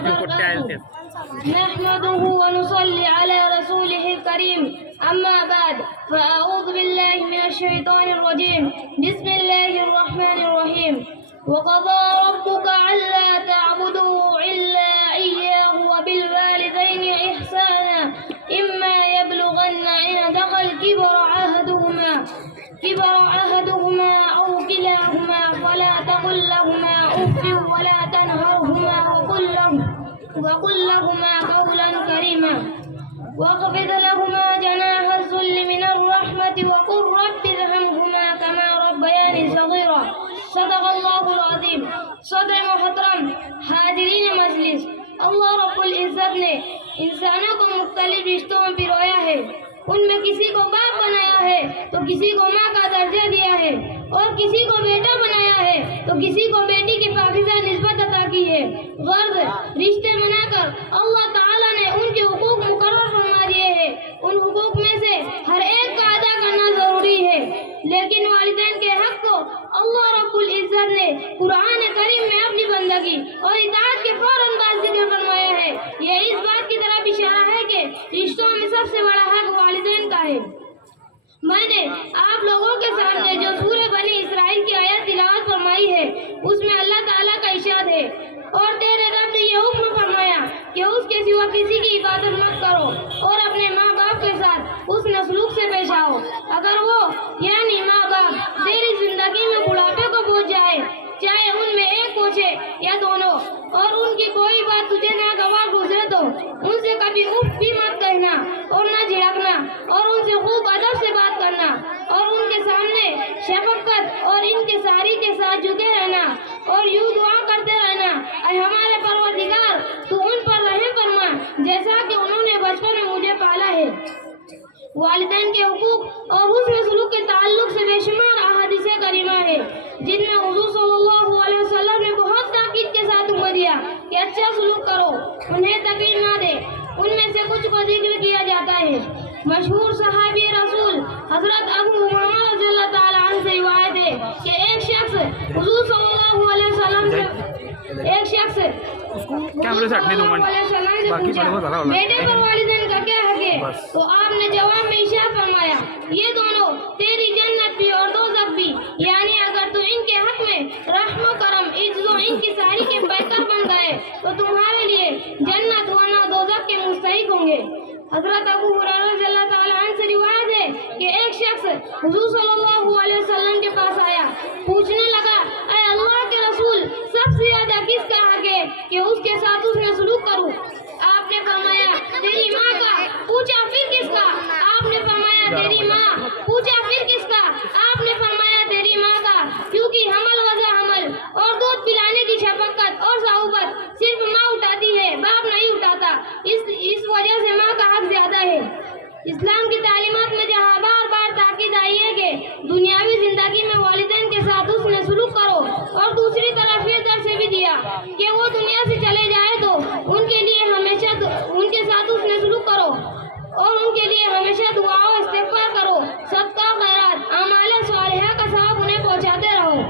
وبركاته. نحمده ونصلي على رسوله الكريم. أما بعد فأعوذ بالله من الشيطان الرجيم. بسم الله الرحمن الرحيم. وقضى ربك ألا تعبدوا إلا إياه وبالوالدين إحسانا إما يبلغن عندك الكبر أحدهما أو كلاهما فلا تقل لهما أف ولا تنهرهما وقل لهما قولا كريما واخفض لهما جناح الذل من الرحمة وقل رب ارحمهما كما ربياني صغيرا. صدق اللہ العظیم. صدر محترم، حاضرین مجلس، اللہ رب العزت نے انسانوں کو مختلف رشتوں میں پرویا ہے. ان میں کسی کو باپ بنایا ہے تو کسی کو ماں کا درجہ دیا ہے، اور کسی کو بیٹا بنایا ہے تو کسی کو بیٹی کی پاکیزہ نسبت عطا کی ہے. غرض رشتے بنا کر اللہ تعالیٰ نے ان کے حقوق مقرر فرما دیے ہیں. ان حقوق میں سے ہر ایک کا ادا کرنا ضروری ہے، لیکن والدین کے حق کو اللہ رب العزت نے قرآن کریم میں اپنی بندگی اور اطاعت کے فوراً بعد ذکر فرمایا ہے. یہ اس بات کی طرف اشارہ ہے کہ رشتوں میں سب سے بڑا حق والدین کا ہے. میں نے آپ لوگوں کے سامنے جو سورہ بنی اسرائیل کی آیت تلاوت فرمائی ہے، اس میں اللہ تعالیٰ کا ارشاد ہے، اور تیرے رب نے یہ حکم فرمایا کہ اس کے سوا کسی کی عبادت مت کرو اور اپنے ماں باپ کے ساتھ اس سلوک سے پیش آؤ. اگر وہ یعنی ماں باپ تیری زندگی میں بڑھاپے کو پہنچ جائے، چاہے ان میں ایک پہنچے یا دونوں، اور ان کی کوئی بات تجھے ناگوار گزرے تو ان سے کبھی اف بھی مت کہنا اور نہ جھڑکنا، اور ان سے خوب ادب سے بات کرنا، اور ان کے سامنے شفقت اور انکساری کے ساتھ جھکے رہنا، اور یوں دعا کرتے رہنا، اے ہمارے پروردگار تو ان پر رحم فرما جیسا کہ انہوں نے بچپن میں مجھے پالا ہے. والدین کے حقوق اور حسن سلوک کے تعلق سے بے شمار احادیث کریمہ ہے، جن میں حضور صلی اللہ علیہ وسلم نے بہت تاکید کے ساتھ حکم دیا کہ اچھا سلوک کرو، انہیں تکلیف نہ دے. ان میں سے کچھ کو ذکر کیا جاتا ہے. مشہور صحابی رسول حضرت ابو ہریرہ رضی اللہ تعالیٰ عنہ سے روایت ہے کہ ایک شخص حضور صلی اللہ علیہ وسلم سے پوچھا، بیٹے پر والدین کا کیا حق ہے؟ تو آپ نے جواب میں ارشاد فرمایا، یہ دونوں تیری جنت بھی اور دوزخ بھی، یعنی اگر تو ان کے حق میں رحم و کرم، عزت و انکساری کے پیکر بن گئے تو تمہارے لیے جنت ورنہ دوزخ کے مستحق ہوں گے. حضرت ابو ہریرہ رضی اللہ تعالیٰ عنہ سے روایت ہے کہ ایک شخص حضور صلی اللہ علیہ وسلم کے پاس آیا، پوچھنے لگا، اے اللہ کے رسول، سب سے زیادہ کس کا حق ہے کہ اس کے ساتھ اس میں سلوک کروں؟ آپ نے فرمایا تیری ماں کا. پوچھا پھر کس کا؟ آپ نے فرمایا تیری ماں. پوچھا پھر کس کا؟ آپ نے فرمایا تیری ماں کا، کیونکہ حمل وضع حمل اور دودھ پلانے کی شفقت اور صحبت صرف ماں اٹھاتی ہے، باپ نہیں اٹھاتا. اس وجہ سے ماں کا حق زیادہ ہے. اسلام کی تعلیمات میں جہاں بار بار تاکید آئی ہے کہ دنیاوی زندگی میں والدین کے ساتھ حسن سلوک کرو، اور دوسری طرف یہ درس بھی دیا کہ وہ دنیا سے چلے جائے تو ان کے لیے ہمیشہ ان کے ساتھ حسن سلوک کرو، اور ان کے لیے ہمیشہ دعا و استغفار کرو، صدقہ خیرات اعمال صالحہ کا ثواب انہیں پہنچاتے رہو.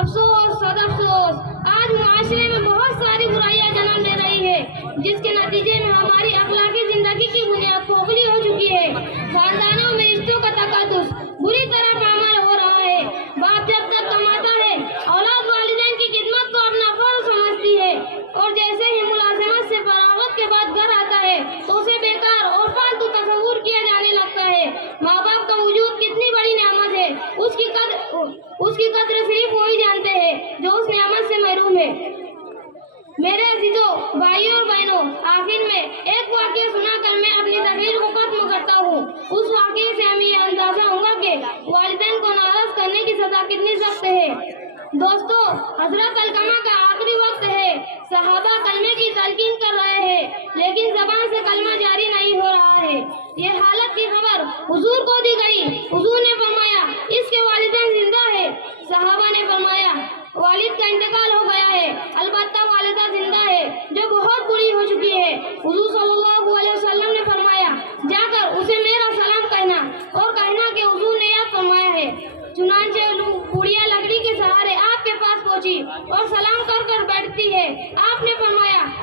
افسوس صد افسوس، آج معاشرے میں بہت ساری برائیاں جنم لے رہی ہے، جس کے نتیجے میں ہماری اخلاقی زندگی کی بنیاد کھوکھلی ہو چکی ہے. خاندانوں میں رشتوں کا تقدس بری طرح پامال ہو رہا ہے. باپ جب تک کماتا ہے، اولاد والدین کی خدمت کو اپنا فرض سمجھتی ہے، اور جیسے ہی ملازمت سے فراغت کے بعد گھر آتا ہے تو اسے بیکار اور فالتو تصور کیا جانے لگتا ہے. ماں باپ کا وجود کتنی بڑی نعمت ہے، اس کی قدر صرف وہی جانتے ہیں جو اس نعمت سے محروم ہے. میرے عزیزوں، بھائیوں اور بہنوں، آخر میں ایک واقعہ سنا کر میں اپنی تقریر کو ختم کرتا ہوں. اس واقعے سے ہمیں یہ اندازہ ہوگا کہ والدین کو ناراض کرنے کی سزا کتنی سخت ہے. دوستو، حضرت علقمہ کا آخری وقت ہے. صحابہ کلمے کی تلقین کر رہے ہیں، لیکن زبان سے کلمہ جاری نہیں ہو رہا ہے. یہ حالت کی خبر حضور کو دی گئی. حضور نے فرمایا اس کے والدین زندہ ہے. صحابہ نے فرمایا والد کا انتقال ہو گیا ہے، البتہ والدہ زندہ ہے جو بہت بری ہو چکی ہے. حضور صلی اللہ علیہ وسلم نے فرمایا جا کر اسے میرا سلام کہنا، اور کہنا کہ حضور نے یاد فرمایا ہے. چنانچہ بڑھیا لکڑی کے سہارے آپ کے پاس پہنچی اور سلام کر کر بیٹھتی ہے. آپ نے فرمایا